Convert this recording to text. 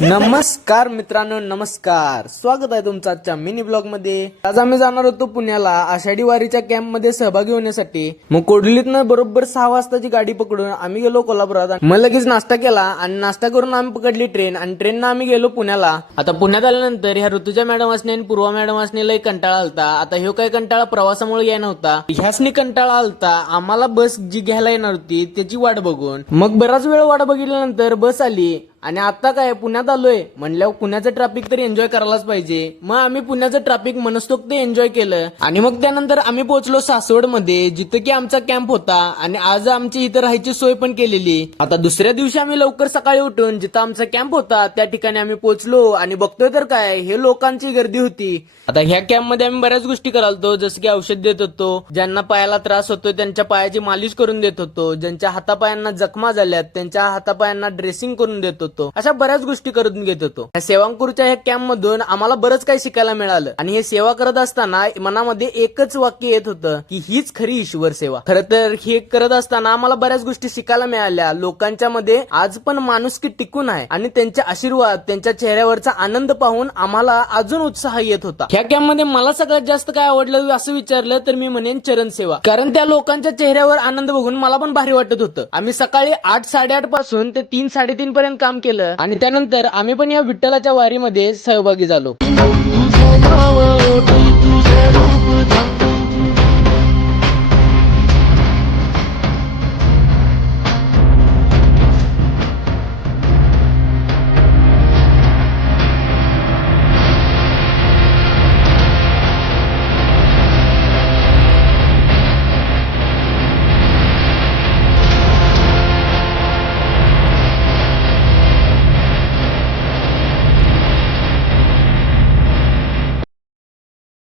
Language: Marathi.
नमस्कार मित्रांनो, नमस्कार. स्वागत आहे तुमचं आजच्या मिनी ब्लॉग मध्ये. आज आम्ही जाणार होतो पुण्याला आषाढी वारीच्या कॅम्प मध्ये सहभागी होण्यासाठी. मग कोडलीतनं बरोबर 6 वाजताची गाडी पकडून आम्ही गेलो कोल्हापुरात. मग लगेच नाश्ता केला आणि नाश्ता करून आम्ही पकडली ट्रेन आणि ट्रेननं आम्ही गेलो पुण्याला. आता पुण्यात आल्यानंतर ह्या ऋतुजा मॅडम असणे आणि पूर्वा मॅडम असणे लय कंटाळा आलता. आता ह्यो काय कंटाळा प्रवासामुळे येणार नव्हता, ह्यासनी कंटाळा आलता आम्हाला बस जी घ्यायला येणार होती त्याची वाट बघून. मग बराच वेळ वाट बघितल्यानंतर बस आली आणि आता काय पुण्यात आलोय म्हणल्यावर पुण्याचं ट्रॅफिक तरी एन्जॉय करायलाच पाहिजे. मग आम्ही पुण्याचं ट्रॅफिक मनसोक्त एन्जॉय केलं आणि मग त्यानंतर आम्ही पोहोचलो सासवड मध्ये, जिथं की आमचा कॅम्प होता आणि आज आमची इथं राहायची सोय पण केलेली. आता दुसऱ्या दिवशी आम्ही लवकर सकाळी उठून जिथं आमचा कॅम्प होता त्या ठिकाणी आम्ही पोहोचलो आणि बघतोय तर काय हे लोकांची गर्दी होती. आता ह्या कॅम्प मध्ये आम्ही बऱ्याच गोष्टी करालतो, जसं की औषध देत होतो, ज्यांना पायाला त्रास होतो त्यांच्या पायाची मालिश करून देत होतो, ज्यांच्या हातापायांना जखमा झाल्यात त्यांच्या हातापायांना ड्रेसिंग करून देत होतो, अशा बऱ्याच गोष्टी करून घेत होतो. या सेवांकुरच्या ह्या कॅम्प मधून आम्हाला बरंच काही शिकायला मिळालं आणि हे सेवा करत असताना मनामध्ये एकच वाक्य येत होतं की हीच खरी ईश्वर सेवा. खरं तर हे करत असताना आम्हाला बऱ्याच गोष्टी शिकायला मिळाल्या. लोकांच्या मध्ये आज पण माणुसकी टिकून आहे आणि त्यांचे आशीर्वाद, त्यांच्या चेहऱ्यावरचा आनंद पाहून आम्हाला अजून उत्साह येत होता. ह्या कॅम्प मध्ये मला सगळ्यात जास्त काय आवडलं असं विचारलं तर मी म्हणेन चरण सेवा. कारण त्या लोकांच्या चेहऱ्यावर आनंद बघून मला पण भारी वाटत होतं. आम्ही सकाळी 8-8:30 पासून ते 3-3:30 पर्यंत काम केलं आणि त्यानंतर आम्ही पण या विठ्ठलाच्या वारीमध्ये सहभागी झालो.